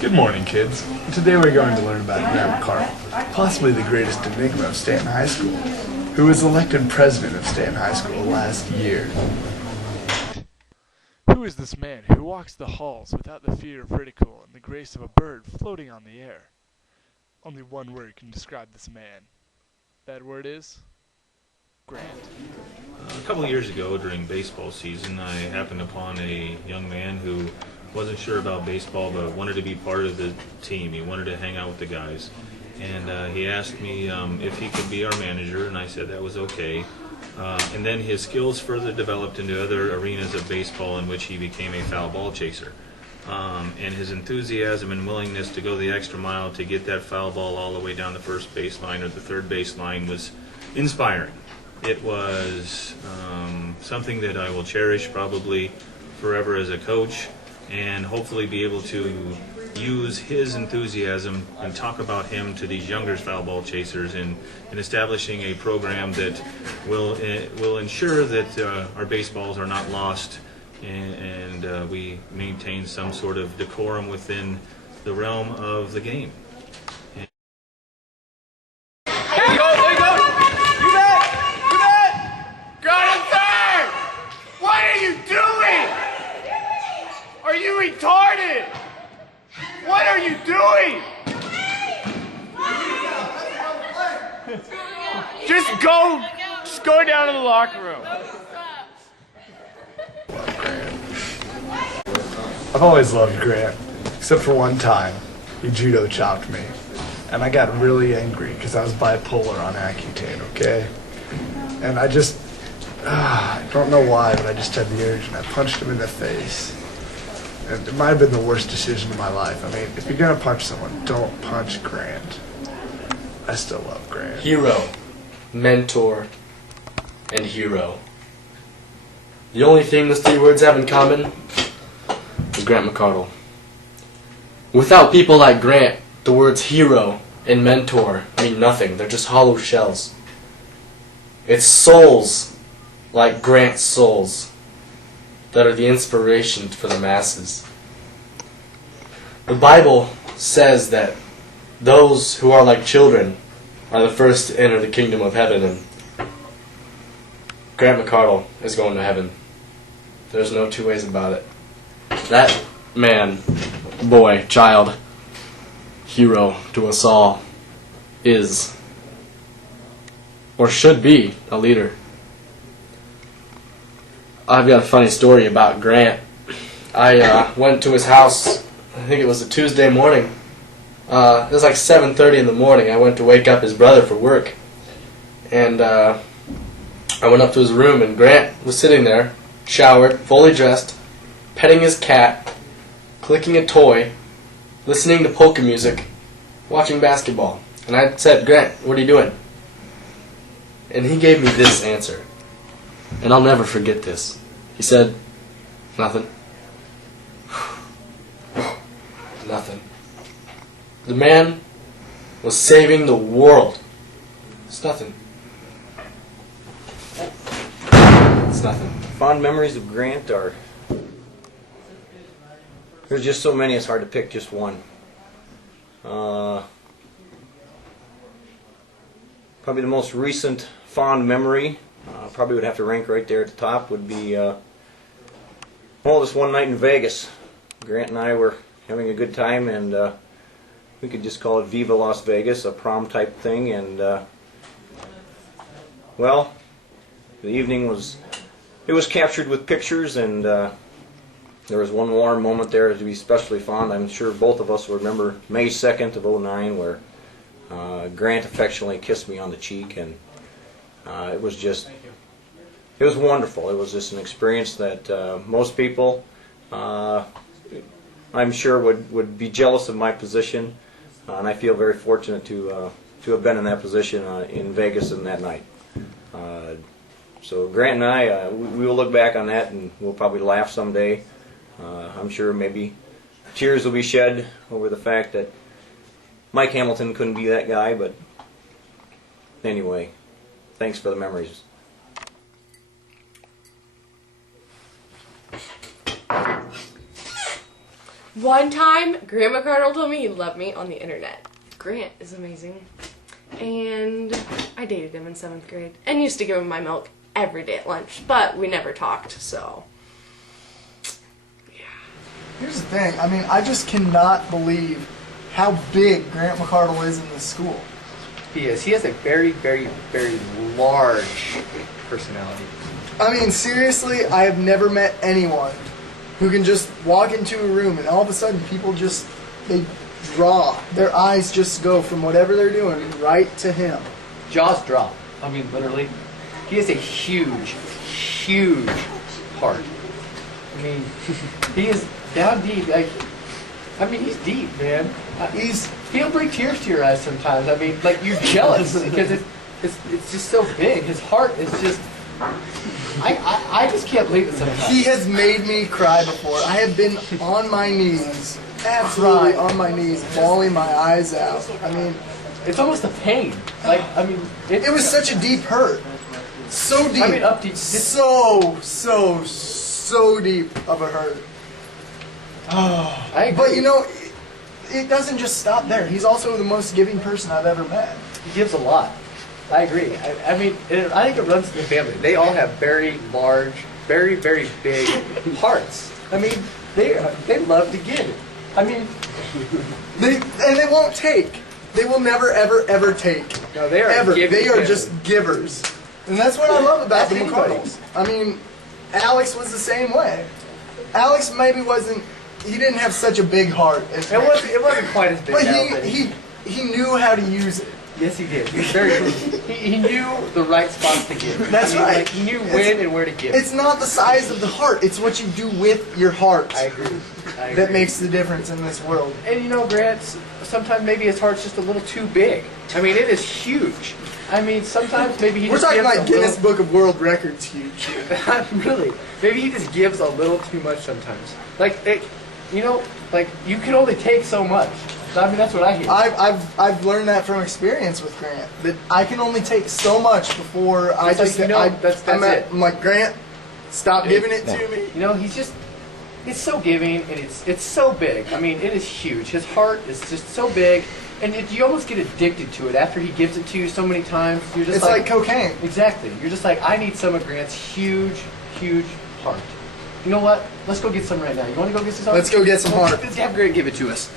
Good morning, kids. Today we're going to learn about Grant Mcardle, possibly the greatest enigma of Stanton High School, who was elected president of Stanton High School last year. Who is this man who walks the halls without the fear of ridicule and the grace of a bird floating on the air? Only one word can describe this man. That word is Grant. A couple of years ago during baseball season, I happened upon a young man who wasn't sure about baseball but wanted to be part of the team. He wanted to hang out with the guys. And he asked me if he could be our manager, and I said that was okay. And then his skills further developed into other arenas of baseball in which he became a foul ball chaser. And his enthusiasm and willingness to go the extra mile to get that foul ball all the way down the first baseline or the third baseline was inspiring. It was something that I will cherish probably forever as a coach, and hopefully be able to use his enthusiasm and talk about him to these younger foul ball chasers in establishing a program that will ensure that our baseballs are not lost and we maintain some sort of decorum within the realm of the game. Are you retarded? What are you doing? Just go down to the locker room. I've always loved Grant, except for one time. He judo chopped me, and I got really angry because I was bipolar on Accutane, okay? And I don't know why, but I just had the urge, and I punched him in the face. And it might have been the worst decision of my life. I mean, if you're going to punch someone, don't punch Grant. I still love Grant. Hero, mentor, and hero. The only thing those three words have in common is Grant Mcardle. Without people like Grant, the words hero and mentor mean nothing. They're just hollow shells. It's souls like Grant's souls that are the inspiration for the masses. The Bible says that those who are like children are the first to enter the kingdom of heaven, and Grant Mcardle is going to heaven. There's no two ways about it. That man, boy, child, hero to us all is, or should be, a leader. I've got a funny story about Grant. I went to his house, I think it was a Tuesday morning. It was like 7:30 in the morning. I went to wake up his brother for work. And I went up to his room, and Grant was sitting there, showered, fully dressed, petting his cat, clicking a toy, listening to polka music, watching basketball. And I said, "Grant, what are you doing?" And he gave me this answer. And I'll never forget this. He said, "Nothing." Nothing. The man was saving the world. It's nothing. It's nothing. Fond memories of Grant are... There's just so many, it's hard to pick just one. Probably the most recent fond memory, probably would have to rank right there at the top, would be this one night in Vegas. Grant and I were having a good time, and we could just call it Viva Las Vegas, a prom type thing, and well, the evening was captured with pictures, and there was one warm moment there to be especially fond. I'm sure both of us will remember May 2nd of '09, where Grant affectionately kissed me on the cheek, and it was wonderful. It was just an experience that most people, I'm sure, would be jealous of my position, and I feel very fortunate to have been in that position in Vegas in that night. So Grant and I, we will look back on that, and we'll probably laugh someday. I'm sure maybe tears will be shed over the fact that Mike Hamilton couldn't be that guy, but anyway, thanks for the memories. One time, Grant Mcardle told me he loved me on the internet. Grant is amazing. And I dated him in 7th grade and used to give him my milk every day at lunch, but we never talked, so yeah. Here's the thing. I mean, I just cannot believe how big Grant Mcardle is in this school. He is. He has a very, very, very large personality. I mean, seriously, I have never met anyone who can just walk into a room and all of a sudden people just, they draw. Their eyes just go from whatever they're doing right to him. Jaws drop. I mean, literally. He has a huge, huge heart. I mean, he is down deep. Like, I mean, he's deep, man. He'll bring tears to your eyes sometimes. I mean, like, you're jealous because it's just so big. His heart is just. I just can't believe it sometimes. He has made me cry before. I have been on my knees, absolutely on my knees, bawling my eyes out. I mean, it's almost a pain. Like, I mean, it was such a deep hurt. So deep. I mean, up deep. So deep of a hurt. I agree. But you know, it doesn't just stop there. He's also the most giving person I've ever met. He gives a lot. I agree. I mean, I think it runs in the family. They all have very large, very, very big hearts. I mean, they love to give. I mean, they won't take. They will never, ever, ever take. No, they are ever. giving. They are just givers, and that's what I love about the That's McCardles. I mean, Alex was the same way. Alex maybe wasn't. He didn't have such a big heart. It wasn't quite as big. But he knew how to use it. Yes, he did. He was very good. He knew the right spots to give. That's right. Like, he knew when and where to give. It's not the size of the heart. It's what you do with your heart. I agree. That makes the difference in this world. And you know, Grant, sometimes maybe his heart's just a little too big. I mean, it is huge. I mean, sometimes maybe he We're just talking gives like a Guinness little, Book of World Records huge. Really. Maybe he just gives a little too much sometimes. Like, you know, like, you can only take so much. I mean, that's what I hear. I've learned that from experience with Grant. That I can only take so much before I just like, you know, that's it. I'm like, Grant, stop giving it to me. You know, it's so giving, and it's so big. I mean, it is huge. His heart is just so big, and you almost get addicted to it after he gives it to you so many times. You're just It's like cocaine. Exactly. You're just like, I need some of Grant's huge, huge heart. You know what? Let's go get some right now. You want to go get some? Let's go get some heart. Let's have Grant give it to us.